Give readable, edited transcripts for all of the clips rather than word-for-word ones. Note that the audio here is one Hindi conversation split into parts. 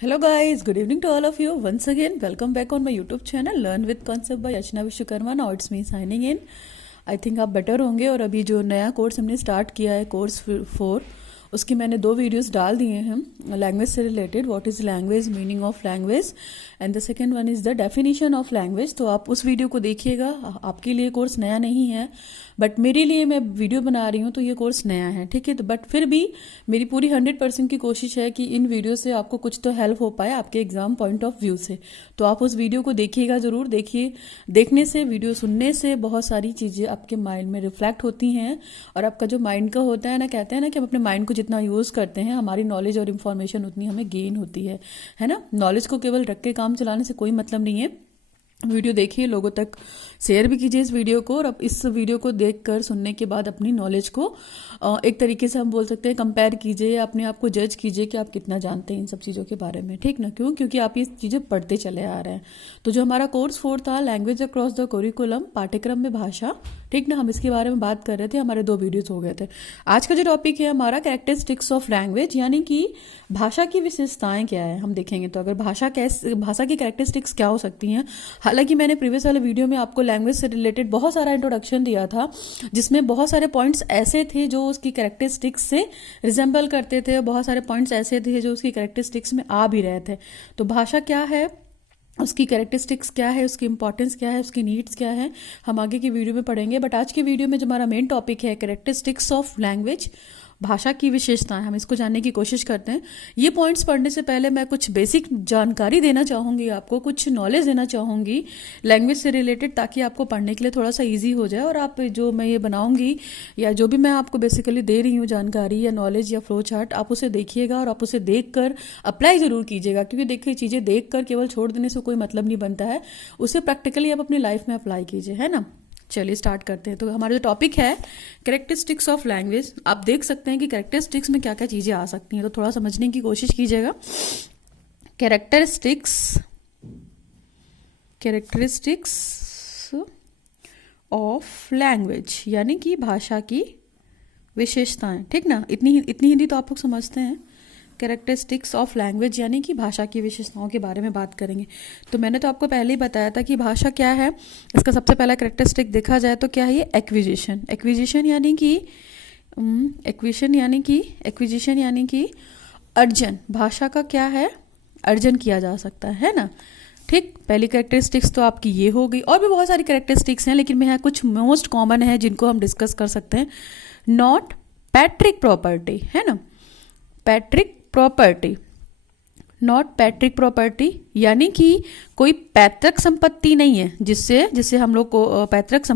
Hello guys, good evening to all of you. Once again, welcome back on my YouTube channel Learn with Concept by Archana Vishwakarma. Now it's me signing in. I think आप बेटर होंगे। और अभी जो नया कोर्स हमने स्टार्ट किया है कोर्स 4, उसकी मैंने 2 वीडियोस डाल दिए हैं लैंग्वेज से related. What is language, meaning of language, and the second one is the definition of language. तो आप उस वीडियो को देखिएगा। आपके लिए कोर्स नया नहीं है, बट मेरे लिए मैं वीडियो बना रही हूँ तो ये कोर्स नया है, ठीक है। तो बट फिर भी मेरी पूरी 100% की कोशिश है कि इन वीडियो से आपको कुछ तो हेल्प हो पाए आपके एग्जाम पॉइंट ऑफ व्यू से। तो आप उस वीडियो को देखिएगा ज़रूर। देखिए, देखने से, वीडियो सुनने से बहुत सारी चीज़ें आपके माइंड में रिफ्लेक्ट होती हैं। और आपका जो माइंड का होता है ना, कहते हैं ना कि हम अपने माइंड को जितना यूज़ करते हैं हमारी नॉलेज और इन्फॉर्मेशन उतनी हमें गेन होती है ना। नॉलेज को केवल रख के काम चलाने से कोई मतलब नहीं है। वीडियो देखिए, लोगों तक शेयर भी कीजिए इस वीडियो को। और अब इस वीडियो को देखकर, सुनने के बाद अपनी नॉलेज को एक तरीके से हम बोल सकते हैं कंपेयर कीजिए, अपने आप को जज कीजिए कि आप कितना जानते हैं इन सब चीज़ों के बारे में, ठीक ना। क्योंकि आप ये चीज़ें पढ़ते चले आ रहे हैं। तो जो हमारा कोर्स 4 था, लैंग्वेज अक्रॉस द करिकुलम, पाठ्यक्रम में भाषा, ठीक ना, हम इसके बारे में बात कर रहे थे। हमारे 2 वीडियोस हो गए थे। आज का जो टॉपिक है हमारा कैरेक्टरिस्टिक्स ऑफ लैंग्वेज, यानी कि भाषा की विशेषताएं क्या है, हम देखेंगे। तो अगर भाषा की कैरेक्टरिस्टिक्स क्या हो सकती हैं। हालांकि मैंने प्रीवियस वाले वीडियो में आपको लैंग्वेज से रिलेटेड बहुत सारा इंट्रोडक्शन दिया था, जिसमें बहुत सारे पॉइंट्स ऐसे थे जो उसकी कैरेक्टरिस्टिक्स से रिजेंबल करते थे, और बहुत सारे पॉइंट्स ऐसे थे जो उसकी कैरेक्टरिस्टिक्स में आ भी रहे थे। तो भाषा क्या है, उसकी कैरेक्टरिस्टिक्स क्या है, उसकी इंपॉर्टेंस क्या है, उसकी नीड्स क्या है, हम आगे की वीडियो में पढ़ेंगे। बट आज की वीडियो में जो हमारा मेन टॉपिक है कैरेक्टरिस्टिक्स ऑफ लैंग्वेज, भाषा की विशेषताएं, हम इसको जानने की कोशिश करते हैं। ये पॉइंट्स पढ़ने से पहले मैं कुछ बेसिक जानकारी देना चाहूँगी आपको, कुछ नॉलेज देना चाहूँगी लैंग्वेज से रिलेटेड, ताकि आपको पढ़ने के लिए थोड़ा सा ईजी हो जाए। और आप जो मैं ये बनाऊँगी या जो भी मैं आपको बेसिकली दे रही हूँ जानकारी या नॉलेज या फ्लो चार्ट, आप उसे देखिएगा और आप उसे देख कर अप्लाई ज़रूर कीजिएगा। क्योंकि देखिए, चीज़ें देख कर केवल छोड़ देने से कोई मतलब नहीं बनता है, उसे प्रैक्टिकली आप अपनी लाइफ में अप्लाई कीजिए, है ना। चलिए स्टार्ट करते हैं। तो हमारा जो टॉपिक है कैरेक्टरिस्टिक्स ऑफ लैंग्वेज, आप देख सकते हैं कि कैरेक्टरिस्टिक्स में क्या क्या चीज़ें आ सकती हैं। तो थोड़ा समझने की कोशिश कीजिएगा। कैरेक्टरिस्टिक्स ऑफ लैंग्वेज यानी कि भाषा की विशेषताएं, ठीक ना। इतनी हिंदी तो आप लोग समझते हैं। कैरेक्टरिस्टिक्स ऑफ लैंग्वेज यानी कि भाषा की विशेषताओं के बारे में बात करेंगे। तो मैंने तो आपको पहले ही बताया था कि भाषा क्या है। इसका सबसे पहला कैरेक्टरिस्टिक देखा जाए तो क्या है ये, एक्विजिशन। एक्विजिशन यानी कि अर्जन। भाषा का क्या है, अर्जन किया जा सकता है ना, ठीक। पहली कैरेक्टरिस्टिक्स तो आपकी ये हो गई। और भी बहुत सारी कैरेक्टरिस्टिक्स हैं, लेकिन मैं कुछ मोस्ट कॉमन है जिनको हम डिस्कस कर सकते हैं। नॉट पैट्रिक प्रॉपर्टी, है ना, नॉट पैट्रिक प्रॉपर्टी यानी कि कोई पैतृक संपत्ति नहीं है, जिससे हम लोग को पैतृक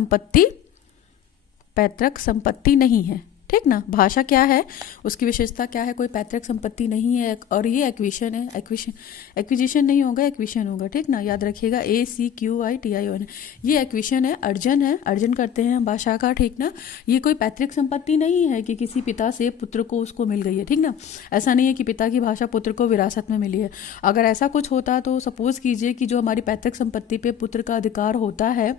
संपत्ति नहीं है, ठीक ना। भाषा क्या है, उसकी विशेषता क्या है, कोई पैतृक संपत्ति नहीं है। और ये एक्विशन है, एक्विजिशन नहीं होगा, एक्विशन होगा, ठीक ना। याद रखिएगा, ACQUITION, ये एक्विशन है, अर्जन करते हैं हम भाषा का, ठीक ना। ये कोई पैतृक संपत्ति नहीं है कि किसी पिता से पुत्र को उसको मिल गई है, ठीक ना। ऐसा नहीं है कि पिता की भाषा पुत्र को विरासत में मिली है। अगर ऐसा कुछ होता तो सपोज कीजिए कि जो हमारी पैतृक संपत्ति पे पुत्र का अधिकार होता है,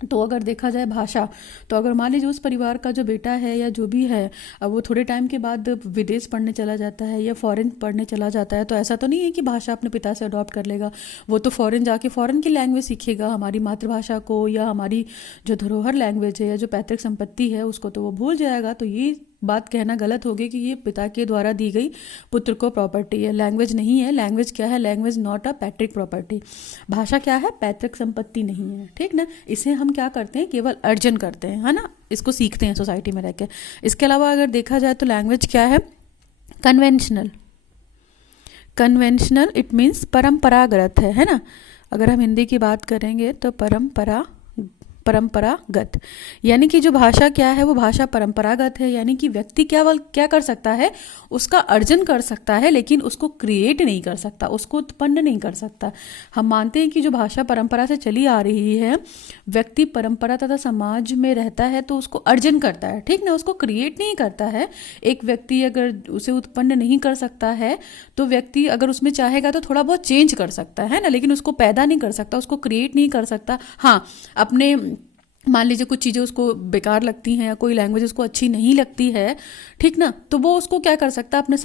तो अगर देखा जाए भाषा, तो अगर मान लीजिए उस परिवार का जो बेटा है या जो भी है, अब वो थोड़े टाइम के बाद विदेश पढ़ने चला जाता है या फॉरेन पढ़ने चला जाता है, तो ऐसा तो नहीं है कि भाषा अपने पिता से अडॉप्ट कर लेगा। वो तो फॉरेन जाके फॉरेन की लैंग्वेज सीखेगा, हमारी मातृभाषा को या हमारी जो धरोहर लैंग्वेज है या जो पैतृक संपत्ति है उसको तो वो भूल जाएगा। तो ये बात कहना गलत होगी कि ये पिता के द्वारा दी गई पुत्र को प्रॉपर्टी है। लैंग्वेज नहीं है। लैंग्वेज क्या है, language not a Patrick property. भाषा क्या है, पैतृक संपत्ति नहीं है, ठीक ना। इसे हम क्या करते हैं, केवल अर्जन करते हैं, है ना। इसको सीखते हैं सोसाइटी में रहकर। इसके अलावा अगर देखा जाए तो लैंग्वेज क्या है, कन्वेंशनल इट मीन्स परंपरागत है ना। अगर हम हिंदी की बात करेंगे तो परंपरागत यानी कि जो भाषा क्या है वो भाषा परंपरागत है। यानी कि व्यक्ति क्या कर सकता है, उसका अर्जन कर सकता है, लेकिन उसको क्रिएट नहीं कर सकता, उसको उत्पन्न नहीं कर सकता। हम मानते हैं कि जो भाषा परंपरा से चली आ रही है, व्यक्ति परंपरा तथा समाज में रहता है तो उसको अर्जन करता है, ठीक ना, उसको क्रिएट नहीं करता है। एक व्यक्ति अगर उसे उत्पन्न नहीं कर सकता है तो व्यक्ति अगर उसमें चाहेगा तो थोड़ा बहुत चेंज कर सकता है ना, लेकिन उसको पैदा नहीं कर सकता, उसको क्रिएट नहीं कर सकता। हाँ, अपने मान लीजिए कुछ चीज़ें उसको बेकार लगती हैं या कोई लैंग्वेज उसको अच्छी नहीं लगती है, ठीक ना, तो वो उसको क्या कर सकता है, अपने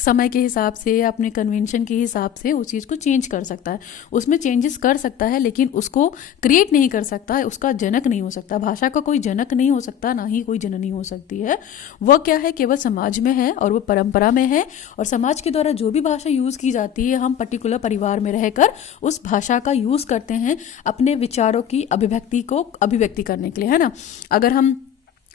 समय के हिसाब से या अपने कन्वेंशन के हिसाब से उस चीज़ को चेंज कर सकता है, उसमें चेंजेस कर सकता है, लेकिन उसको क्रिएट नहीं कर सकता है, उसका जनक नहीं हो सकता। भाषा का कोई जनक नहीं हो सकता, ना ही कोई जननी हो सकती है। वह क्या है, केवल समाज में है और वो परंपरा में है, और समाज के द्वारा जो भी भाषा यूज़ की जाती है, हम पर्टिकुलर परिवार में रहकर उस भाषा का यूज़ करते हैं अपने विचारों की अभिव्यक्ति करने के लिए, है ना। अगर हम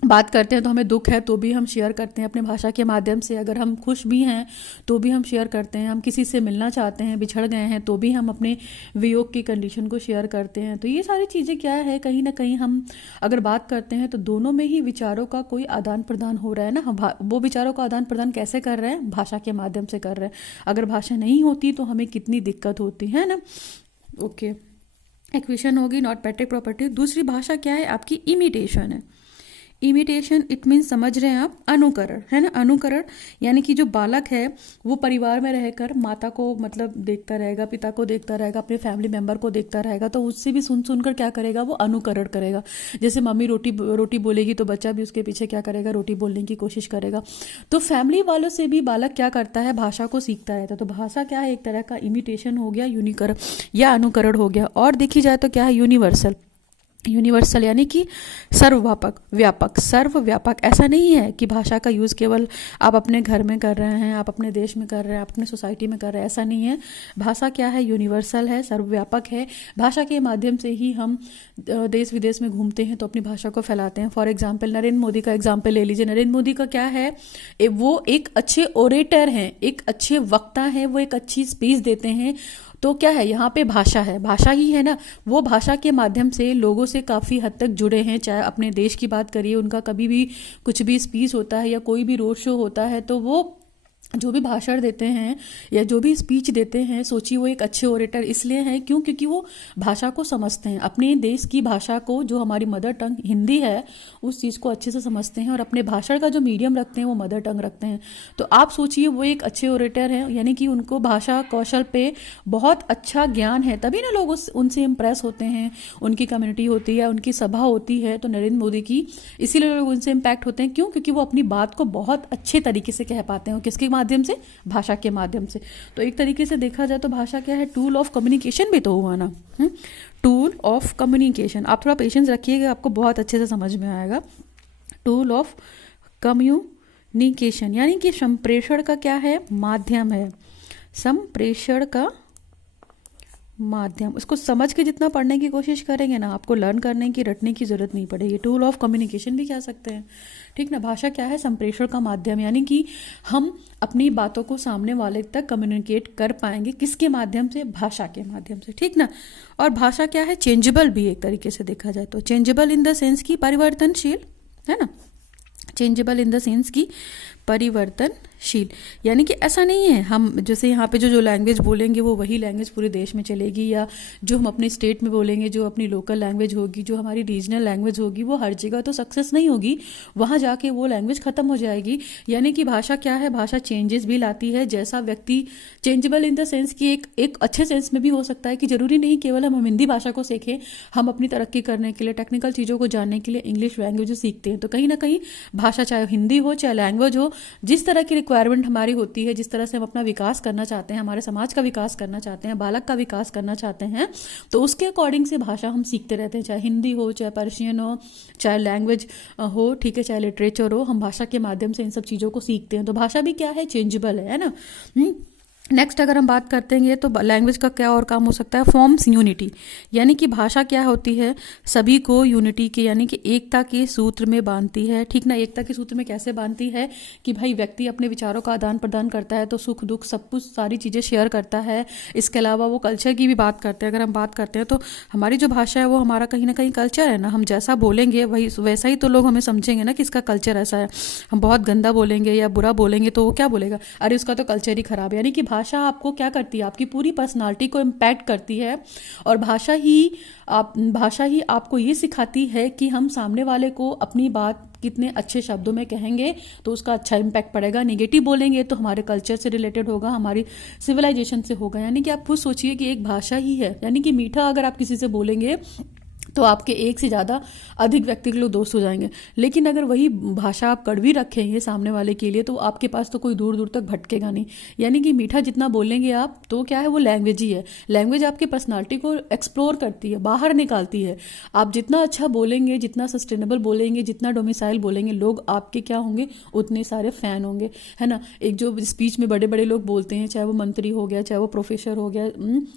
बात करते हैं तो हमें दुख है तो भी हम शेयर करते हैं अपने भाषा के माध्यम से, अगर हम खुश भी हैं तो भी हम शेयर करते हैं, हम किसी से मिलना चाहते हैं, बिछड़ गए हैं तो भी हम अपने वियोग की कंडीशन को शेयर करते हैं। तो ये सारी चीज़ें क्या है, कहीं ना कहीं हम अगर बात करते हैं तो दोनों में ही विचारों का कोई आदान प्रदान हो रहा है ना। हम वो विचारों का आदान प्रदान कैसे कर रहे हैं, भाषा के माध्यम से कर रहे हैं। अगर भाषा नहीं होती तो हमें कितनी दिक्कत होती है ना। ओके, इक्वेशन होगी नॉट पैट्रिक प्रॉपर्टी। दूसरी भाषा क्या है, आपकी इमिटेशन है। इमिटेशन इट मीन, समझ रहे हैं आप, अनुकरण, है ना। अनुकरण यानी कि जो बालक है वो परिवार में रहकर माता को मतलब देखता रहेगा, पिता को देखता रहेगा, अपने फैमिली मेंबर को देखता रहेगा, तो उससे भी सुन सुनकर क्या करेगा, वो अनुकरण करेगा। जैसे मम्मी रोटी रोटी बोलेगी तो बच्चा भी उसके पीछे क्या करेगा, रोटी बोलने की कोशिश करेगा। तो फैमिली वालों से भी बालक क्या करता है, भाषा को सीखता रहता है। तो भाषा क्या है, एक तरह का इमिटेशन हो गया, यूनिकरण या अनुकरण हो गया। और देखी जाए तो क्या है, यूनिवर्सल। यूनिवर्सल यानी कि सर्वव्यापक, व्यापक, सर्वव्यापक। ऐसा नहीं है कि भाषा का यूज़ केवल आप अपने घर में कर रहे हैं, आप अपने देश में कर रहे हैं, आप अपने सोसाइटी में कर रहे हैं, ऐसा नहीं है। भाषा क्या है, यूनिवर्सल है, सर्वव्यापक है। भाषा के माध्यम से ही हम देश विदेश में घूमते हैं तो अपनी भाषा को फैलाते हैं। फॉर एग्जाम्पल नरेंद्र मोदी का एग्जाम्पल ले लीजिए। नरेंद्र मोदी का क्या है, वो एक अच्छे ओरेटर हैं, एक अच्छे वक्ता हैं, वो एक अच्छी स्पीच देते हैं। तो क्या है, यहाँ पे भाषा है, भाषा ही है ना। वो भाषा के माध्यम से लोगों से काफ़ी हद तक जुड़े हैं। चाहे अपने देश की बात करिए, उनका कभी भी कुछ भी स्पीच होता है या कोई भी रोड शो होता है तो वो जो भी भाषण देते हैं या जो भी स्पीच देते हैं, सोचिए वो एक अच्छे ओरेटर इसलिए हैं क्यों, क्योंकि वो भाषा को समझते हैं, अपने देश की भाषा को, जो हमारी मदर टंग हिंदी है, उस चीज़ को अच्छे से समझते हैं और अपने भाषण का जो मीडियम रखते हैं वो मदर टंग रखते हैं। तो आप सोचिए वो एक अच्छे ओरेटर हैं, यानी कि उनको भाषा कौशल पे बहुत अच्छा ज्ञान है, तभी ना लोग उनसे इम्प्रेस होते हैं। उनकी कम्युनिटी होती है, उनकी सभा होती है तो नरेंद्र मोदी की, इसीलिए लोग उनसे इम्पैक्ट होते हैं। क्यों, क्योंकि वो अपनी बात को बहुत अच्छे तरीके से कह पाते हैं। किसके माध्यम से, भाषा के माध्यम से। तो एक तरीके से देखा जाए तो भाषा क्या है, टूल ऑफ कम्युनिकेशन भी तो हुआ ना, टूल ऑफ कम्युनिकेशन। आप थोड़ा पेशेंस रखिएगा, आपको बहुत अच्छे से समझ में आएगा। टूल ऑफ कम्युनिकेशन यानी कि संप्रेषण का क्या है, माध्यम है, संप्रेषण का माध्यम। उसको समझ के जितना पढ़ने की कोशिश करेंगे ना, आपको लर्न करने की, रटने की जरूरत नहीं पड़ेगी। टूल ऑफ कम्युनिकेशन भी कह सकते हैं, ठीक ना। भाषा क्या है, संप्रेषण का माध्यम, यानी कि हम अपनी बातों को सामने वाले तक कम्युनिकेट कर पाएंगे, किसके माध्यम से, भाषा के माध्यम से, ठीक ना। और भाषा क्या है, चेंजेबल भी एक तरीके से देखा जाए तो। चेंजेबल इन द सेंस की परिवर्तनशील, है ना। चेंजेबल इन द सेंस की परिवर्तनशील, यानी कि ऐसा नहीं है हम जैसे यहाँ पे जो लैंग्वेज बोलेंगे वो वही लैंग्वेज पूरे देश में चलेगी, या जो हम अपने स्टेट में बोलेंगे, जो अपनी लोकल लैंग्वेज होगी, जो हमारी रीजनल लैंग्वेज होगी, वो हर जगह तो सक्सेस नहीं होगी, वहाँ जाके वो लैंग्वेज खत्म हो जाएगी। यानी कि भाषा क्या है, भाषा चेंजेस भी लाती है। जैसा व्यक्ति, चेंजेबल इन द सेंस की एक अच्छे सेंस में भी हो सकता है कि जरूरी नहीं केवल हम हिंदी भाषा को सीखें, हम अपनी तरक्की करने के लिए, टेक्निकल चीज़ों को जानने के लिए इंग्लिश लैंग्वेज सीखते हैं। तो कहीं ना कहीं भाषा, चाहे हिंदी हो चाहे लैंग्वेज हो, जिस तरह की रिक्वायरमेंट हमारी होती है, जिस तरह से हम अपना विकास करना चाहते हैं, हमारे समाज का विकास करना चाहते हैं, बालक का विकास करना चाहते हैं, तो उसके अकॉर्डिंग से भाषा हम सीखते रहते हैं। चाहे हिंदी हो, चाहे पर्शियन हो, चाहे लैंग्वेज हो, ठीक है, चाहे लिटरेचर हो, हम भाषा के माध्यम से इन सब चीज़ों को सीखते हैं। तो भाषा भी क्या है, चेंजेबल है ना। नेक्स्ट अगर हम बात करते हैं तो लैंग्वेज का क्या और काम हो सकता है, फॉर्म्स यूनिटी, यानी कि भाषा क्या होती है, सभी को यूनिटी के यानी कि एकता के सूत्र में बांधती है, ठीक ना। एकता के सूत्र में कैसे बांधती है कि भाई व्यक्ति अपने विचारों का आदान प्रदान करता है तो सुख दुख सब कुछ सारी चीज़ें शेयर करता है। इसके अलावा वो कल्चर की भी बात करते हैं। अगर हम बात करते हैं तो हमारी जो भाषा है वो हमारा कहीं ना कहीं कल्चर है ना। हम जैसा बोलेंगे वही वैसा ही तो लोग हमें समझेंगे ना कि इसका कल्चर ऐसा है। हम बहुत गंदा बोलेंगे या बुरा बोलेंगे तो वो क्या बोलेगा, अरे उसका तो कल्चर ही खराब है। यानी कि भाषा आपको क्या करती है, आपकी पूरी पर्सनालिटी को इम्पैक्ट करती है। और भाषा ही आपको ये सिखाती है कि हम सामने वाले को अपनी बात कितने अच्छे शब्दों में कहेंगे तो उसका अच्छा इम्पैक्ट पड़ेगा। नेगेटिव बोलेंगे तो हमारे कल्चर से रिलेटेड होगा, हमारी सिविलाइजेशन से होगा। यानी कि आप खुद सोचिए कि एक भाषा ही है, यानी कि मीठा अगर आप किसी से बोलेंगे तो आपके एक से ज़्यादा अधिक व्यक्तिगत लोग दोस्त हो जाएंगे। लेकिन अगर वही भाषा आप कड़वी रखेंगे सामने वाले के लिए, तो आपके पास तो कोई दूर दूर तक भटकेगा नहीं। यानी कि मीठा जितना बोलेंगे आप, तो क्या है, वो लैंग्वेज ही है। लैंग्वेज आपकी पर्सनालिटी को एक्सप्लोर करती है, बाहर निकालती है। आप जितना अच्छा बोलेंगे, जितना सस्टेनेबल बोलेंगे, जितना डोमिसाइल बोलेंगे, लोग आपके क्या होंगे, उतने सारे फैन होंगे, है ना। एक जो स्पीच में बड़े बड़े लोग बोलते हैं, चाहे वो मंत्री हो गया, चाहे वो प्रोफेसर हो गया,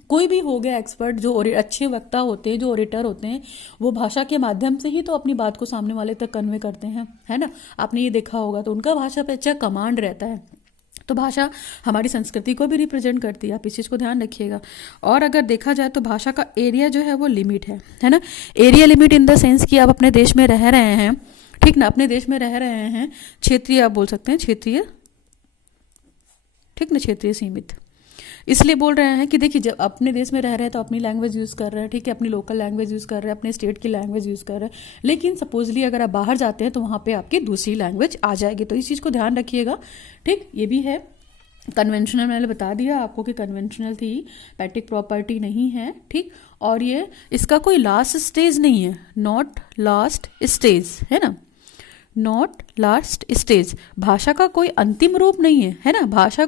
कोई भी हो गया एक्सपर्ट, जो अच्छे वक्ता होते हैं, जो ओरेटर होते हैं, वो भाषा के माध्यम से ही तो अपनी बात को सामने वाले तक कन्वे करते हैं, है ना। आपने ये देखा होगा, तो उनका भाषा पे अच्छा कमांड रहता है। तो भाषा हमारी संस्कृति को भी रिप्रेजेंट करती है, आप इस चीज़ को ध्यान रखिएगा। और अगर देखा जाए तो भाषा का एरिया जो है वो लिमिट है ना। Area limit in the sense कि आप अपने देश में रह रहे हैं, ठीक ना, अपने देश में रह रहे हैं, क्षेत्रीय आप बोल सकते हैं, क्षेत्रीय, ठीक ना, क्षेत्रीय सीमित। इसलिए बोल रहे हैं कि देखिए, जब अपने देश में रह रहे हैं तो अपनी लैंग्वेज यूज़ कर रहे हैं, ठीक है, अपनी लोकल लैंग्वेज यूज़ कर रहे हैं, अपने स्टेट की लैंग्वेज यूज़ कर रहे हैं। लेकिन सपोजली अगर आप बाहर जाते हैं तो वहाँ पे आपकी दूसरी लैंग्वेज आ जाएगी। तो इस चीज़ को ध्यान रखिएगा, ठीक। ये भी है कन्वेंशनल, मैंने बता दिया आपको कि कन्वेंशनल थी, पैट्रिक प्रॉपर्टी नहीं है, ठीक। और ये इसका कोई लास्ट स्टेज नहीं है, नॉट लास्ट स्टेज, है ना, नॉट लास्ट स्टेज। भाषा का कोई अंतिम रूप नहीं है ना। भाषा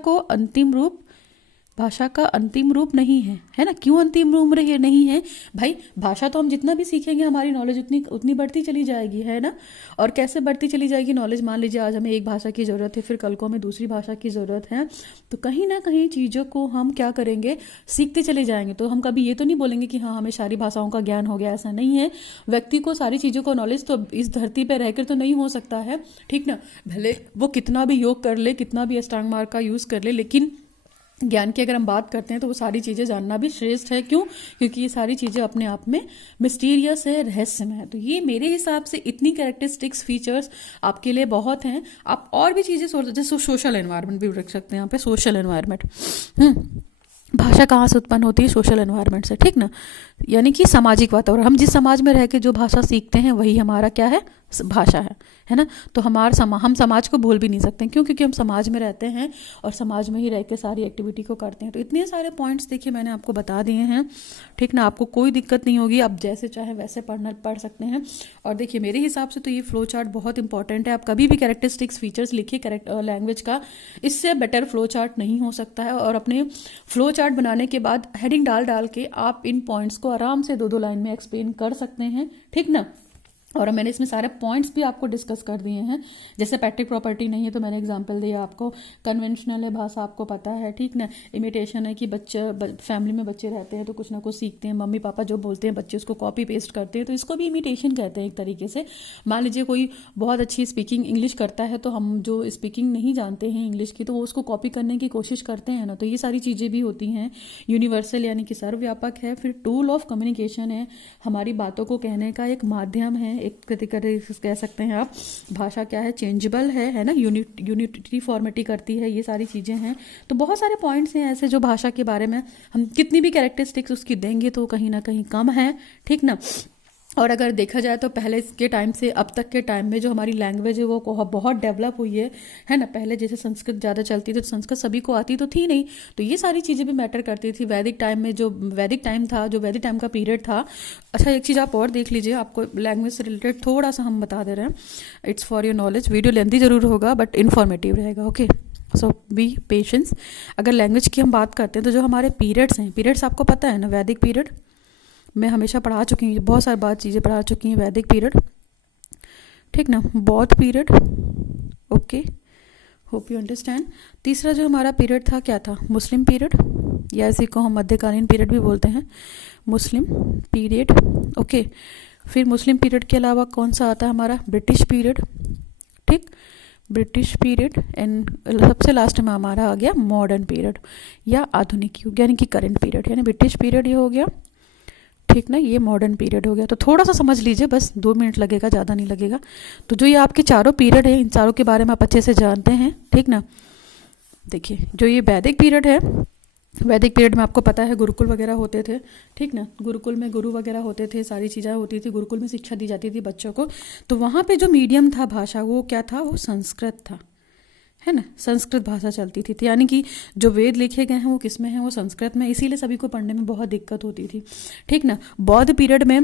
का अंतिम रूप नहीं है ना। क्यों अंतिम रूप नहीं है भाई? भाषा तो हम जितना भी सीखेंगे हमारी नॉलेज उतनी बढ़ती चली जाएगी, है ना। और कैसे बढ़ती चली जाएगी नॉलेज? मान लीजिए आज हमें एक भाषा की ज़रूरत है, फिर कल को हमें दूसरी भाषा की ज़रूरत है, तो कहीं ना कहीं चीज़ों को हम क्या करेंगे, सीखते चले जाएंगे। तो हम कभी ये तो नहीं बोलेंगे कि हाँ हमें सारी भाषाओं का ज्ञान हो गया, ऐसा नहीं है। व्यक्ति को सारी चीज़ों का नॉलेज तो इस धरती पर रहकर तो नहीं हो सकता है, ठीक ना। भले वो कितना भी योग कर ले, कितना भी अष्टांग मार्ग का यूज़ कर ले, लेकिन ज्ञान की अगर हम बात करते हैं तो वो सारी चीज़ें जानना भी श्रेष्ठ है। क्यों? क्योंकि ये सारी चीज़ें अपने आप में मिस्टीरियस है, रहस्यमय है। तो ये मेरे हिसाब से इतनी कैरेक्टरिस्टिक्स, फीचर्स आपके लिए बहुत हैं। आप और भी चीज़ें सोच, जैसे सोशल एनवायरनमेंट भी रख सकते हैं यहाँ पे, सोशल एनवायरनमेंट। भाषा कहाँ से उत्पन्न होती है? सोशल एनवायरनमेंट से, ठीक ना। यानी कि सामाजिक वातावरण, हम जिस समाज में रह के जो भाषा सीखते हैं वही हमारा क्या है, भाषा है ना। तो हम समाज को भूल भी नहीं सकते। क्यों? क्योंकि हम समाज में रहते हैं और समाज में ही रह के सारी एक्टिविटी को करते हैं। तो इतने सारे पॉइंट्स देखिए मैंने आपको बता दिए हैं, ठीक ना। आपको कोई दिक्कत नहीं होगी, आप जैसे चाहे वैसे पढ़ सकते हैं। और देखिए मेरे हिसाब से तो ये फ्लो चार्ट बहुत इंपॉर्टेंट है। आप कभी भी कैरेक्टरिस्टिक्स, फीचर्स लिखिए लैंग्वेज का, इससे बेटर फ्लो चार्ट नहीं हो सकता है। और अपने फ्लो चार्ट बनाने के बाद हेडिंग डाल के आप इन पॉइंट्स को आराम से 2-2 लाइन में एक्सप्लेन कर सकते हैं, ठीक ना। और मैंने इसमें सारे पॉइंट्स भी आपको डिस्कस कर दिए हैं। जैसे पैट्रिक प्रॉपर्टी नहीं है तो मैंने एग्जांपल दिया आपको। कन्वेंशनल है भाषा, आपको पता है, ठीक ना। इमिटेशन है कि फैमिली में बच्चे रहते हैं तो कुछ ना कुछ सीखते हैं, मम्मी पापा जो बोलते हैं बच्चे उसको कॉपी पेस्ट करते हैं, तो इसको भी इमिटेशन कहते हैं एक तरीके से। मान लीजिए कोई बहुत अच्छी स्पीकिंग इंग्लिश करता है, तो हम जो स्पीकिंग नहीं जानते हैं इंग्लिश की, तो वो उसको कॉपी करने की कोशिश करते हैं ना। तो ये सारी चीज़ें भी होती हैं। यूनिवर्सल यानी कि सर्वव्यापक है। फिर टूल ऑफ कम्युनिकेशन है, हमारी बातों को कहने का एक माध्यम है, एक कह सकते हैं आप। भाषा क्या है? चेंजेबल है ना, यूनिटी फॉर्मेटी करती है, ये सारी चीज़ें हैं। तो बहुत सारे पॉइंट्स हैं ऐसे जो भाषा के बारे में हम कितनी भी कैरेक्टरिस्टिक्स उसकी देंगे तो कहीं ना कहीं कम है, ठीक ना। और अगर देखा जाए तो पहले के टाइम से अब तक के टाइम में जो हमारी लैंग्वेज है वो बहुत डेवलप हुई है ना। पहले जैसे संस्कृत ज़्यादा चलती थी तो संस्कृत सभी को आती तो थी नहीं, तो ये सारी चीज़ें भी मैटर करती थी। वैदिक टाइम में जो वैदिक टाइम का पीरियड था। अच्छा, एक चीज़ आप और देख लीजिए, आपको लैंग्वेज से रिलेटेड थोड़ा सा हम बता दे रहे हैं, it's for your knowledge. Video lengthy ज़रूर होगा बट इन्फॉर्मेटिव रहेगा, ओके। सो बी पेशेंस। अगर लैंग्वेज की हम बात करते हैं तो जो हमारे पीरियड्स हैं, पीरियड्स आपको पता है ना, वैदिक पीरियड मैं हमेशा पढ़ा चुकी हूँ, बहुत सारी बात चीज़ें पढ़ा चुकी हैं। वैदिक पीरियड, ठीक ना, बौद्ध period, okay, hope you understand. तीसरा जो हमारा पीरियड था क्या था? मुस्लिम पीरियड, या इसी को हम मध्यकालीन पीरियड भी बोलते हैं, मुस्लिम पीरियड, ओके। फिर मुस्लिम पीरियड के अलावा कौन सा आता है हमारा? ब्रिटिश पीरियड, ठीक, ब्रिटिश पीरियड। एंड सबसे लास्ट में हमारा आ गया मॉडर्न पीरियड या आधुनिक युग, यानी कि करंट पीरियड। यानी ब्रिटिश पीरियड ये हो गया, ठीक ना, ये मॉडर्न पीरियड हो गया। तो थोड़ा सा समझ लीजिए, बस 2 मिनट लगेगा, ज़्यादा नहीं लगेगा। तो जो ये आपके चारों पीरियड है, इन चारों के बारे में आप अच्छे से जानते हैं, ठीक ना। देखिए जो ये वैदिक पीरियड है, वैदिक पीरियड में आपको पता है गुरुकुल वगैरह होते थे, ठीक ना। गुरुकुल में गुरु वगैरह होते थे, सारी चीज़ें होती थी, गुरुकुल में शिक्षा दी जाती थी बच्चों को। तो वहाँ पे जो मीडियम था भाषा, वो क्या था? वो संस्कृत था, है ना। संस्कृत भाषा चलती थी। यानी कि जो वेद लिखे गए हैं वो किस में हैं? वो संस्कृत में। इसीलिए सभी को पढ़ने में बहुत दिक्कत होती थी, ठीक ना। बौद्ध पीरियड में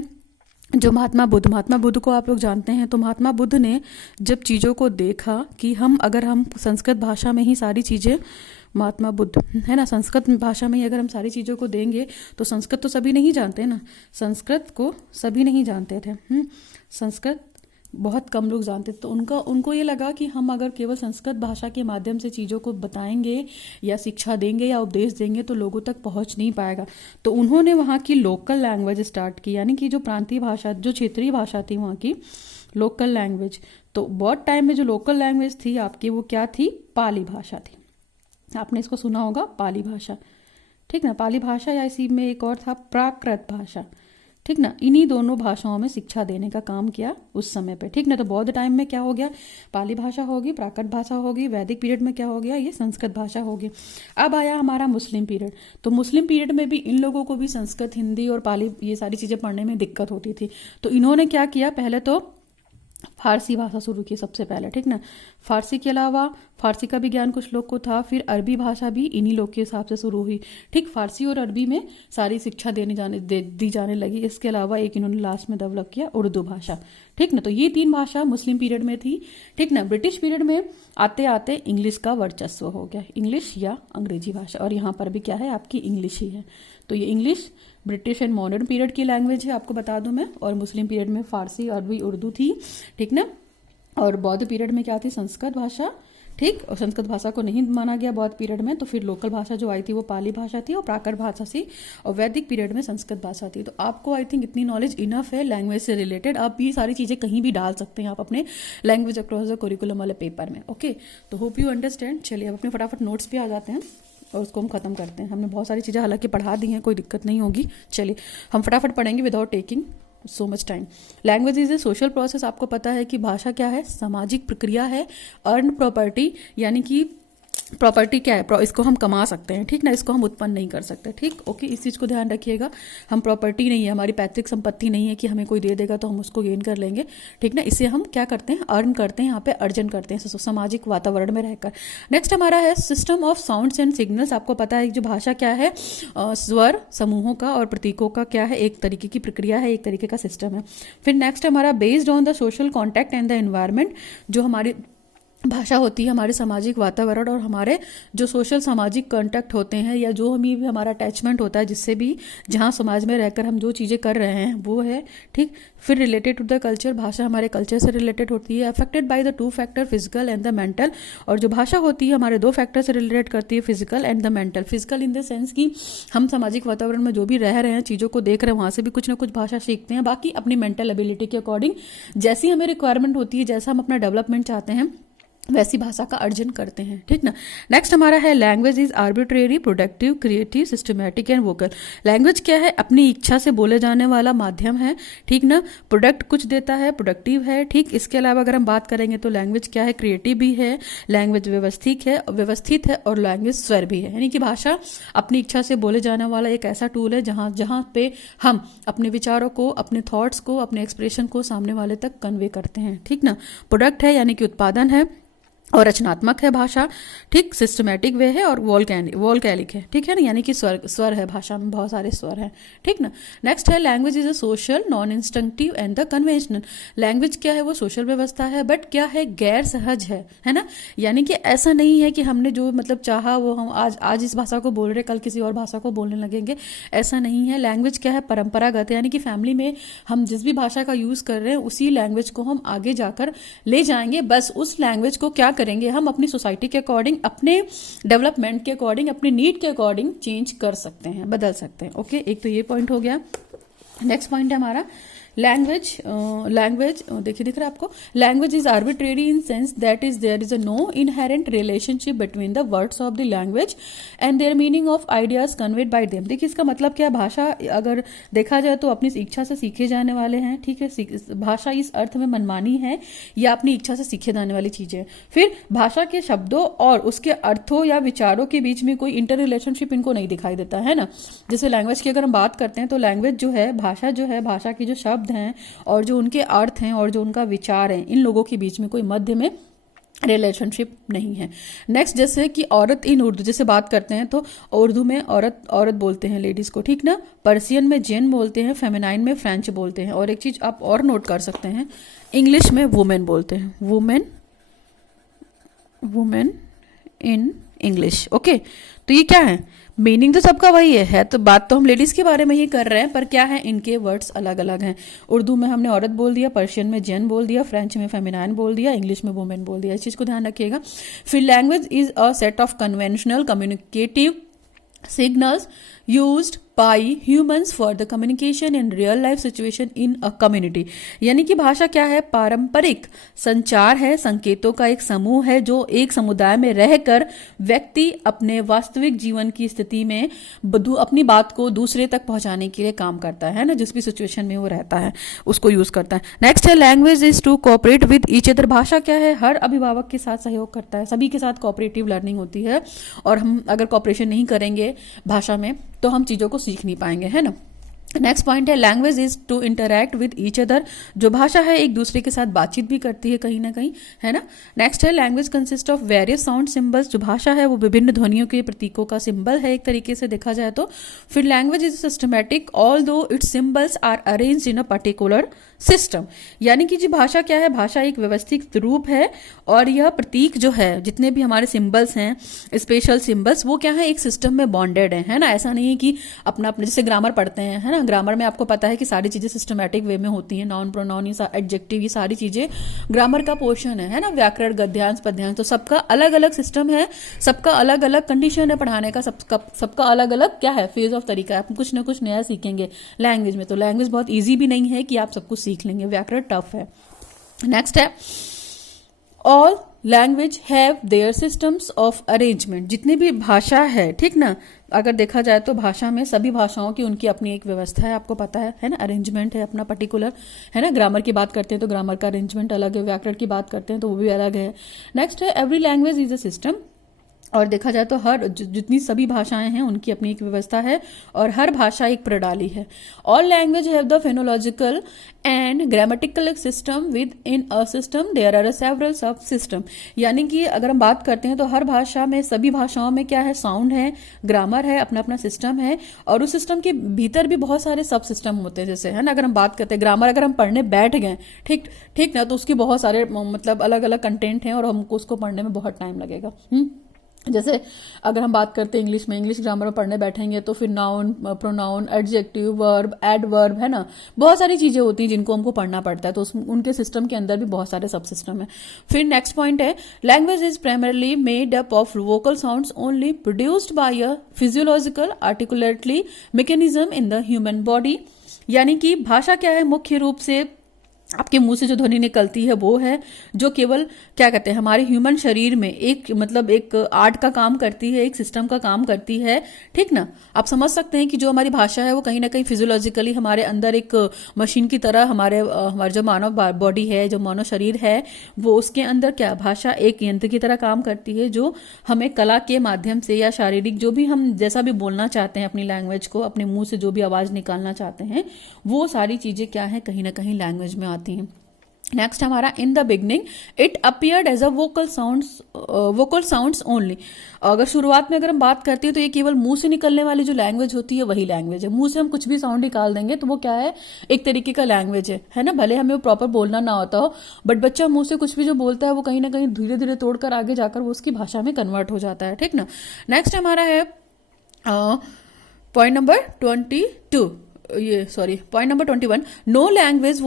जो महात्मा बुद्ध को आप लोग जानते हैं, तो महात्मा बुद्ध ने जब चीज़ों को देखा कि अगर हम संस्कृत भाषा में ही सारी चीज़ें, महात्मा बुद्ध है ना, संस्कृत भाषा में ही अगर हम सारी चीज़ों को देंगे, तो संस्कृत तो सभी नहीं जानते ना, संस्कृत को सभी नहीं जानते थे। संस्कृत बहुत कम लोग जानते, तो उनको ये लगा कि हम अगर केवल संस्कृत भाषा के माध्यम से चीज़ों को बताएंगे या शिक्षा देंगे या उपदेश देंगे तो लोगों तक पहुंच नहीं पाएगा। तो उन्होंने वहाँ की लोकल लैंग्वेज स्टार्ट की, यानी कि जो प्रांतीय भाषा, जो क्षेत्रीय भाषा थी वहाँ की लोकल लैंग्वेज। तो बहुत टाइम में जो लोकल लैंग्वेज थी आपकी, वो क्या थी? पाली भाषा थी। आपने इसको सुना होगा, पाली भाषा, ठीक ना। पाली भाषा या इसी में एक और था प्राकृत भाषा, ठीक ना। इन्हीं दोनों भाषाओं में शिक्षा देने का काम किया उस समय पे, ठीक ना। तो बौद्ध टाइम में क्या हो गया? पाली भाषा होगी, प्राकृत भाषा होगी। वैदिक पीरियड में क्या हो गया? ये संस्कृत भाषा होगी। अब आया हमारा मुस्लिम पीरियड। तो मुस्लिम पीरियड में भी इन लोगों को भी संस्कृत, हिंदी और पाली ये सारी चीज़ें पढ़ने में दिक्कत होती थी। तो इन्होंने क्या किया? पहले तो फारसी भाषा शुरू की सबसे पहले, ठीक ना। फारसी के अलावा, फारसी का भी ज्ञान कुछ लोग को था, फिर अरबी भाषा भी इन्हीं लोग के हिसाब से शुरू हुई, ठीक। फारसी और अरबी में सारी शिक्षा दी जाने लगी। इसके अलावा एक इन्होंने लास्ट में डेवलप किया उर्दू भाषा, ठीक ना। तो ये 3 भाषा मुस्लिम पीरियड में थी, ठीक ना। ब्रिटिश पीरियड में आते आते इंग्लिश का वर्चस्व हो गया, इंग्लिश या अंग्रेजी भाषा, और यहाँ पर भी क्या है? आपकी इंग्लिश ही है। तो ये English British and modern period की लैंग्वेज है, आपको बता दूं मैं। और मुस्लिम पीरियड में फारसी, अरबी, उर्दू थी, ठीक ना। और बौद्ध पीरियड में क्या थी? संस्कृत भाषा, ठीक। और संस्कृत भाषा को नहीं माना गया बौद्ध पीरियड में, तो फिर लोकल भाषा जो आई थी वो पाली भाषा थी और प्राकृत भाषा थी, और वैदिक पीरियड में संस्कृत भाषा थी। तो आपको आई थिंक इतनी नॉलेज इनफ है लैंग्वेज से रिलेटेड। आप ये सारी चीज़ें कहीं भी डाल सकते हैं आप अपने लैंग्वेज अक्रॉस द करिकुलम वाले पेपर में, ओके। तो होप यू अंडरस्टैंड। चलिए अब अपने फटाफट नोट्स पे आ जाते हैं और उसको हम खत्म करते हैं। हमने बहुत सारी चीज़ें हालांकि पढ़ा दी हैं, कोई दिक्कत नहीं होगी। चलिए हम फटाफट पढ़ेंगे without taking so much time. Language is a social process. आपको पता है कि भाषा क्या है? सामाजिक प्रक्रिया है। अर्न प्रॉपर्टी, यानी कि प्रॉपर्टी क्या है? इसको हम कमा सकते हैं, ठीक ना। इसको हम उत्पन्न नहीं कर सकते, ठीक, ओके। इस चीज़ को ध्यान रखिएगा। हम प्रॉपर्टी नहीं है, हमारी पैतृक संपत्ति नहीं है कि हमें कोई दे देगा तो हम उसको गेन कर लेंगे, ठीक ना। इसे हम क्या करते हैं? अर्न करते हैं, यहाँ पे अर्जन करते हैं सामाजिक वातावरण में रहकर। नेक्स्ट हमारा है system of sounds and signals. आपको पता है जो भाषा क्या है? स्वर समूहों का और प्रतीकों का क्या है? एक तरीके की प्रक्रिया है, एक तरीके का सिस्टम है। फिर नेक्स्ट हमारा based on the social contact and the environment. जो हमारी भाषा होती है हमारे सामाजिक वातावरण और हमारे जो सोशल सामाजिक कांटेक्ट होते हैं, या जो हमें भी हमारा अटैचमेंट होता है, जिससे भी जहाँ समाज में रहकर हम जो चीज़ें कर रहे हैं वो है, ठीक। फिर रिलेटेड टू द कल्चर, भाषा हमारे कल्चर से रिलेटेड होती है। Affected by the 2 factor, physical and the mental. और जो भाषा होती है हमारे 2 फैक्टर से रिलेट करती है, physical and the mental. Physical in the sense कि हम सामाजिक वातावरण में जो भी रह रहे हैं, चीज़ों को देख रहे हैं, वहाँ से भी कुछ ना कुछ भाषा सीखते हैं। बाकी अपनी मेंटल एबिलिटी के अकॉर्डिंग जैसी हमें रिक्वायरमेंट होती है, जैसा हम अपना डेवलपमेंट चाहते हैं, वैसी भाषा का अर्जन करते हैं, ठीक ना। नेक्स्ट हमारा है language is arbitrary, productive, creative, systematic and vocal. Language क्या है? अपनी इच्छा से बोले जाने वाला माध्यम है, ठीक ना। प्रोडक्ट कुछ देता है, प्रोडक्टिव है, ठीक। इसके अलावा अगर हम बात करेंगे तो लैंग्वेज क्या है? क्रिएटिव भी है, लैंग्वेज व्यवस्थित है और लैंग्वेज स्वर भी है। यानी कि भाषा अपनी इच्छा से बोले जाने वाला एक ऐसा टूल है जहाँ पे हम अपने विचारों को, अपने थॉट्स को, अपने एक्सप्रेशन को सामने वाले तक कन्वे करते हैं, ठीक ना। प्रोडक्ट है यानी कि उत्पादन है, और रचनात्मक है भाषा, ठीक। सिस्टमैटिक वे है और वोलकैलिक है, ठीक है ना। यानी कि स्वर है, भाषा में बहुत सारे स्वर हैं, ठीक ना। नेक्स्ट है language is a social, non instinctive and the conventional. Language क्या है? वो सोशल व्यवस्था है, बट क्या है? गैर सहज है ना। यानी कि ऐसा नहीं है कि हमने जो मतलब चाहा वो हम आज इस भाषा को बोल रहे, कल किसी और भाषा को बोलने लगेंगे, ऐसा नहीं है। लैंग्वेज क्या है? परंपरागत है, यानी कि फैमिली में हम जिस भी भाषा का यूज कर रहे हैं उसी लैंग्वेज को हम आगे जाकर ले जाएंगे। बस उस लैंग्वेज को क्या करेंगे? हम अपनी सोसाइटी के अकॉर्डिंग, अपने डेवलपमेंट के अकॉर्डिंग, अपनी नीड के अकॉर्डिंग चेंज कर सकते हैं, बदल सकते हैं, ओके। एक तो ये पॉइंट हो गया। नेक्स्ट पॉइंट है हमारा लैंग्वेज देखिए, दिख रहा है आपको? Language is arbitrary in sense that is there is a no inherent relationship between the words of the language and their meaning of ideas conveyed by them. देखिए इसका मतलब क्या? भाषा अगर देखा जाए तो अपनी इच्छा से सीखे जाने वाले हैं, ठीक है। भाषा इस अर्थ में मनमानी है या अपनी इच्छा से सीखे जाने वाली चीजें। फिर भाषा के शब्दों और उसके अर्थों या विचारों के बीच में कोई इंटर रिलेशनशिप इनको नहीं दिखाई देता है ना। जैसे लैंग्वेज की अगर हम बात करते हैं तो लैंग्वेज जो है, भाषा की जो शब्द हैं और जो उनके अर्थ हैं और जो उनका विचार है, इन लोगों के बीच में कोई मध्य में रिलेशनशिप नहीं है। नेक्स्ट, जैसे कि औरत इन उर्दू, जैसे बात करते हैं तो उर्दू में औरत औरत बोलते हैं लेडीज को, ठीक ना। पर्सियन में जेन बोलते हैं, फेमिनाइन में फ्रेंच बोलते हैं। और एक चीज आप और नोट कर सकते हैं, इंग्लिश में वुमेन बोलते हैं, women, women in English. Okay, तो ये क्या है, मीनिंग तो सबका वही है तो बात तो हम लेडीज के बारे में ही कर रहे हैं, पर क्या है, इनके वर्ड्स अलग अलग हैं। उर्दू में हमने औरत बोल दिया, पर्शियन में जेन बोल दिया, फ्रेंच में फेमिनाइन बोल दिया, इंग्लिश में वुमेन बोल दिया। इस चीज को ध्यान रखिएगा। फिर language is a set of conventional communicative signals used by humans for the communication in real life situation in a community। यानी कि भाषा क्या है, पारंपरिक संचार है, संकेतों का एक समूह है जो एक समुदाय में रहकर व्यक्ति अपने वास्तविक जीवन की स्थिति में अपनी बात को दूसरे तक पहुंचाने के लिए काम करता है ना, जिस भी सिचुएशन में वो रहता है उसको यूज करता है। नेक्स्ट है, language is to cooperate with each other. भाषा क्या है, हर अभिभावक के साथ सहयोग करता है, सभी के साथ कोऑपरेटिव लर्निंग होती है। और हम अगर कोऑपरेशन नहीं करेंगे भाषा में तो हम चीजों को सीख नहीं पाएंगे, है ना। नेक्स्ट पॉइंट है, language is to interact with each other. जो भाषा है एक दूसरे के साथ बातचीत भी करती है कहीं ना कहीं, है ना। नेक्स्ट है, language consist of various sound symbols. जो भाषा है वो विभिन्न ध्वनियों के प्रतीकों का सिंबल है एक तरीके से देखा जाए तो। फिर language is systematic although its symbols are arranged in a particular system. यानी कि जी भाषा क्या है, भाषा एक व्यवस्थित रूप है और यह प्रतीक जो है, जितने भी हमारे सिंबल्स हैं, स्पेशल सिंबल्स, वो क्या है, एक सिस्टम में बॉन्डेड है ना। ऐसा नहीं है कि अपना अपने, जैसे ग्रामर पढ़ते हैं, है ना, ग्रामर में आपको पता है कि सारी चीजें सिस्टमैटिक वे में होती हैं, नाउन प्रोनाउन, एडजेक्टिव, ये सारी चीजें ग्रामर का पोर्शन है ना। व्याकरण, गद्यांश, पद्यांश, तो सबका अलग अलग सिस्टम है, सबका अलग अलग कंडीशन है पढ़ाने का, सबका अलग अलग क्या है, फेज ऑफ तरीका है। आप कुछ ना कुछ नया सीखेंगे लैंग्वेज में, तो लैंग्वेज बहुत ईजी भी नहीं है कि आप सब कुछ सीख लेंगे, व्याकरण टफ है। नेक्स्ट है, all language have their systems of arrangement. जितनी भी भाषा है, ठीक ना, अगर देखा जाए तो भाषा में सभी भाषाओं की उनकी अपनी एक व्यवस्था है, आपको पता है ना, अरेंजमेंट है अपना पर्टिकुलर, है ना। ग्रामर की बात करते हैं तो ग्रामर का अरेंजमेंट अलग है, व्याकरण की बात करते हैं तो वो भी अलग है। नेक्स्ट है, every language is a system. और देखा जाए तो हर जितनी सभी भाषाएं हैं उनकी अपनी एक व्यवस्था है और हर भाषा एक प्रणाली है। All language have the phonological and grammatical system within a system there are several sub system. यानी कि अगर हम बात करते हैं तो हर भाषा में, सभी भाषाओं में क्या है, साउंड है, ग्रामर है, अपना अपना सिस्टम है और उस सिस्टम के भीतर भी बहुत सारे सब सिस्टम होते हैं। जैसे है ना, अगर हम बात करते हैं ग्रामर, अगर हम पढ़ने बैठ गए, ठीक ठीक ना, तो उसकी बहुत सारे मतलब अलग अलग कंटेंट हैं और हमको उसको पढ़ने में बहुत टाइम लगेगा। जैसे अगर हम बात करते हैं इंग्लिश में, इंग्लिश ग्रामर में पढ़ने बैठेंगे तो फिर noun, pronoun, adjective, verb, adverb, है ना, बहुत सारी चीजें होती हैं जिनको हमको पढ़ना पड़ता है, तो उनके सिस्टम के अंदर भी बहुत सारे सब सिस्टम है। फिर नेक्स्ट पॉइंट है, language is primarily made up of vocal sounds only produced by a physiological articulately mechanism in the human body. यानी कि भाषा क्या है, मुख्य रूप से आपके मुंह से जो ध्वनि निकलती है वो है जो केवल क्या कहते हैं, हमारे ह्यूमन शरीर में एक मतलब एक आर्ट का काम करती है, एक सिस्टम का काम करती है, ठीक ना। आप समझ सकते हैं कि जो हमारी भाषा है वो कहीं ना कहीं फिजियोलॉजिकली हमारे अंदर एक मशीन की तरह हमारे जो मानव बॉडी है, जो मानव शरीर है, वो उसके अंदर क्या, भाषा एक यंत्र की तरह काम करती है जो हमें कला के माध्यम से या शारीरिक जो भी हम जैसा भी बोलना चाहते हैं अपनी लैंग्वेज को, अपने मुंह से जो भी आवाज निकालना चाहते हैं, वो सारी चीजें क्या है, कहीं ना कहीं लैंग्वेज में आती हैं। नेक्स्ट हमारा, in the beginning it appeared as a vocal sounds only. अगर शुरुआत में अगर हम बात करते हैं तो ये केवल मुंह से निकलने वाली जो लैंग्वेज होती है वही लैंग्वेज है। मुंह से हम कुछ भी साउंड निकाल देंगे तो वो क्या है, एक तरीके का लैंग्वेज है ना, भले हमें वो प्रॉपर बोलना ना होता हो, बट बच्चा मुंह से कुछ भी जो बोलता है वो कहीं ना कहीं धीरे धीरे तोड़कर आगे जाकर वो उसकी भाषा में कन्वर्ट हो जाता है, ठीक ना। नेक्स्ट हमारा है point number 22, point number 21, no language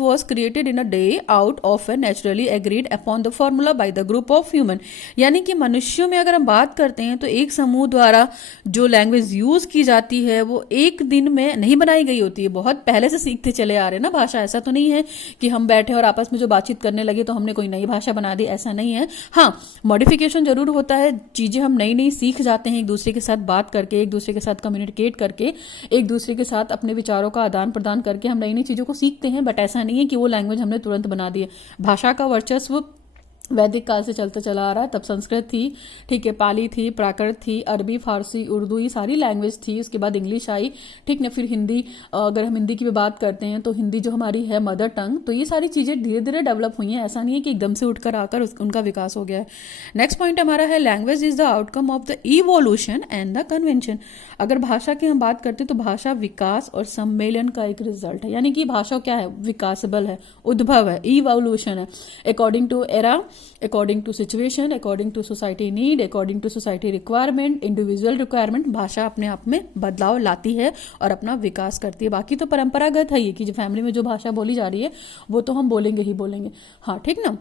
was created in a day out of a naturally agreed upon the formula by the group of human। यानी कि मनुष्यों में अगर हम बात करते हैं तो एक समूह द्वारा जो लैंग्वेज यूज की जाती है वो एक दिन में नहीं बनाई गई होती है, बहुत पहले से सीखते चले आ रहे हैं ना भाषा। ऐसा तो नहीं है कि हम बैठे और आपस में जो बातचीत करने लगे तो हमने कोई नई भाषा बना दी, ऐसा नहीं है। हाँ, मॉडिफिकेशन जरूर होता है, चीजें हम नई नई सीख जाते हैं एक दूसरे के साथ बात करके, एक दूसरे के साथ कम्युनिकेट करके, एक दूसरे के साथ अपने विचारों का आदान प्रदान करके हम नई नई चीजों को सीखते हैं, बट ऐसा नहीं है कि वो लैंग्वेज हमने तुरंत बना दी है। भाषा का वर्चस्व वैदिक काल से चलता चला आ रहा है, तब संस्कृत थी, ठीक है, पाली थी, प्राकृत थी, अरबी, फारसी, उर्दू, ये सारी लैंग्वेज थी। उसके बाद इंग्लिश आई, ठीक ना, फिर हिंदी, अगर हम हिंदी की भी बात करते हैं तो हिंदी जो हमारी है मदर टंग। तो ये सारी चीज़ें धीरे धीरे डेवलप हुई हैं, ऐसा नहीं है कि एकदम से उठकर आकर उनका विकास हो गया है। नेक्स्ट पॉइंट हमारा है language is the outcome of the evolution and the convention. अगर भाषा की हम बात करते हैं तो भाषा विकास और सम्मेलन का एक रिजल्ट है, यानी कि भाषा क्या है, विकासबल है, उद्भव है, इवोल्यूशन है, according to era, according to situation, according to society need, according to society requirement, individual requirement. भाषा अपने आप में बदलाव लाती है और अपना विकास करती है। बाकी तो परंपरागत है ये कि जो फैमिली में जो भाषा बोली जा रही है वो तो हम बोलेंगे ही बोलेंगे, हाँ, ठीक ना।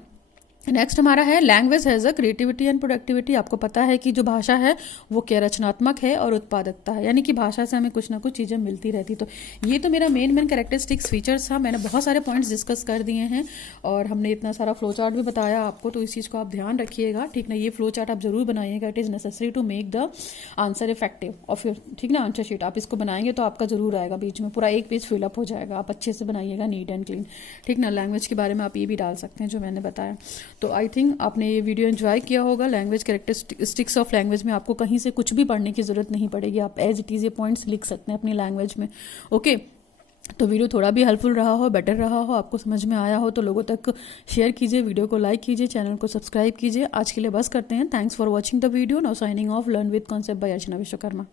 नेक्स्ट हमारा है language has a creativity and productivity. आपको पता है कि जो भाषा है वो क्या रचनात्मक है और उत्पादकता है, यानी कि भाषा से हमें कुछ ना कुछ चीज़ें मिलती रहती। तो ये तो मेरा मेन कैरेक्टरिस्टिक्स फीचर्स था। मैंने बहुत सारे पॉइंट्स डिस्कस कर दिए हैं और हमने इतना सारा फ्लो चार्ट भी बताया आपको, तो इस चीज़ को आप ध्यान रखिएगा, ठीक ना। ये फ्लो चार्ट आप जरूर बनाइएगा, it is necessary to make the answer effective of your, ठीक ना, आंसर शीट। आप इसको बनाएंगे तो आपका जरूर आएगा, बीच में पूरा एक पेज फिलअप हो जाएगा। आप अच्छे से बनाइएगा, नीट एंड क्लीन, ठीक ना। लैंग्वेज के बारे में आप ये भी डाल सकते हैं जो मैंने बताया। तो आई थिंक आपने ये वीडियो एंजॉय किया होगा। लैंग्वेज कैरेक्टरिस्टिक्स ऑफ लैंग्वेज में आपको कहीं से कुछ भी पढ़ने की जरूरत नहीं पड़ेगी, आप एज इट इज ये पॉइंट्स लिख सकते हैं अपनी लैंग्वेज में, ओके। तो वीडियो थोड़ा भी हेल्पफुल रहा हो, बेटर रहा हो, आपको समझ में आया हो तो लोगों तक शेयर कीजिए, वीडियो को लाइक कीजिए, चैनल को सब्सक्राइब कीजिए। आज के लिए बस करते हैं। Thanks for watching the video. Now signing off, learn with concept bye Archana Vishwakarma.